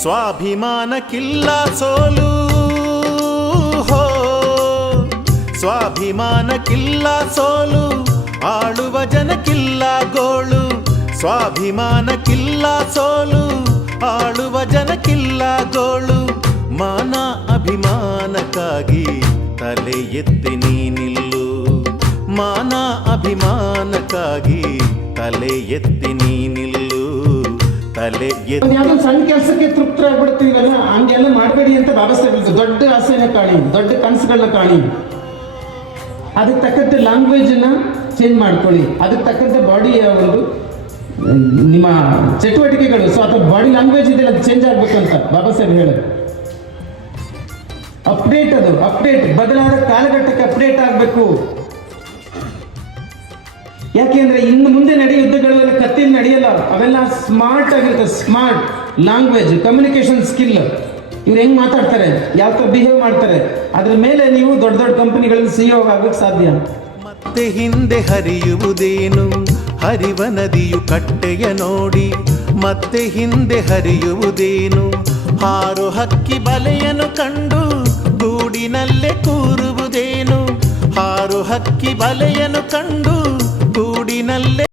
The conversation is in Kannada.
ಸ್ವಾಭಿಮಾನಕ್ಕಿಲ್ಲ ಸೋಲು. ಹೋ, ಸ್ವಾಭಿಮಾನಕ್ಕಿಲ್ಲ ಸೋಲು. ಆಳುವ ಜನಕ್ಕಿಲ್ಲ ಗೋಳು. ಸ್ವಾಭಿಮಾನಕ್ಕಿಲ್ಲ ಸೋಲು. ಆಳುವ ಜನಕ್ಕಿಲ್ಲ ಗೋಳು. ಮಾನ ಅಭಿಮಾನಕ್ಕಾಗಿ ತಲೆ ಎತ್ತಿ ನೀನಿಲ್ಲು. ಮಾನ ಅಭಿಮಾನಕ್ಕಾಗಿ ತಲೆ ಎತ್ತಿ ತಲೆ ಯಾವ್ದೋ ಸಣ್ಣ ಕೆಲಸಕ್ಕೆ ತೃಪ್ತರಾಗ್ಬಿಡ್ತೀವಲ್ಲ ಹಂಗೆಲ್ಲ ಮಾಡಬೇಡಿ ಅಂತ ಬಾಬಾ ಸಾಹೇಬ್ ದೊಡ್ಡ ಆಸೆನ ಕಾಣಿ, ದೊಡ್ಡ ಕನಸುಗಳನ್ನ ಕಾಣಿ. ಅದಕ್ಕೆ ತಕ್ಕಂತೆ ಲ್ಯಾಂಗ್ವೇಜನ್ನ ಚೇಂಜ್ ಮಾಡ್ಕೊಳ್ಳಿ. ಅದಕ್ಕೆ ತಕ್ಕಂತೆ ಬಾಡಿ ಒಂದು, ನಿಮ್ಮ ಚಟುವಟಿಕೆಗಳು. ಸೊ ಅಥವಾ ಬಾಡಿ ಲ್ಯಾಂಗ್ವೇಜ್ ಇದೆಯಲ್ಲ, ಅದು ಚೇಂಜ್ ಆಗ್ಬೇಕು ಅಂತ ಬಾಬಾ ಸಾಹೇಬ್ ಹೇಳೋದು. ಅಪ್ಡೇಟ್ ಅದು ಅಪ್ಡೇಟ್ ಬದಲಾದ ಕಾಲಘಟ್ಟಕ್ಕೆ ಅಪ್ಡೇಟ್ ಆಗಬೇಕು. ಯಾಕೆಂದ್ರೆ ಇನ್ನು ಮುಂದೆ ನಡೆಯೋ ಯುದ್ಧಗಳು ಅವೆಲ್ಲ ಸ್ಮಾರ್ಟ್ ಆಗಿರುತ್ತೆ ಸ್ಮಾರ್ಟ್ ಲ್ಯಾಂಗ್ವೇಜ್ ಕಮ್ಯುನಿಕೇಷನ್ ಸ್ಕಿಲ್ ಇವ್ರು ಹೆಂಗೆ ಮಾತಾಡ್ತಾರೆ? ಯಾವ ಥರ ಬಿಹೇವ್ ಮಾಡ್ತಾರೆ? ಅದ್ರ ಮೇಲೆ ನೀವು ದೊಡ್ಡ ದೊಡ್ಡ ಕಂಪನಿಗಳಲ್ಲಿ ಸಿಇಒ ಆಗಕ್ಕೆ ಸಾಧ್ಯ. ಮತ್ತೆ ಹಿಂದೆ ಹರಿಯುವುದೇನು? ಹರಿವ ನದಿಯು ಕಟ್ಟೆಯ ನೋಡಿ. ಮತ್ತೆ ಹಿಂದೆ ಹರಿಯುವುದೇನು? ಹಾರು ಹಕ್ಕಿ ಬಲೆಯನ್ನು ಕಂಡು ಗೂಡಿನಲ್ಲೇ ಕೂರುವುದೇನು? ಹಾರು ಹಕ್ಕಿ ಬಲೆಯನ್ನು ಕಂಡು ಗೂಡಿನಲ್ಲೇ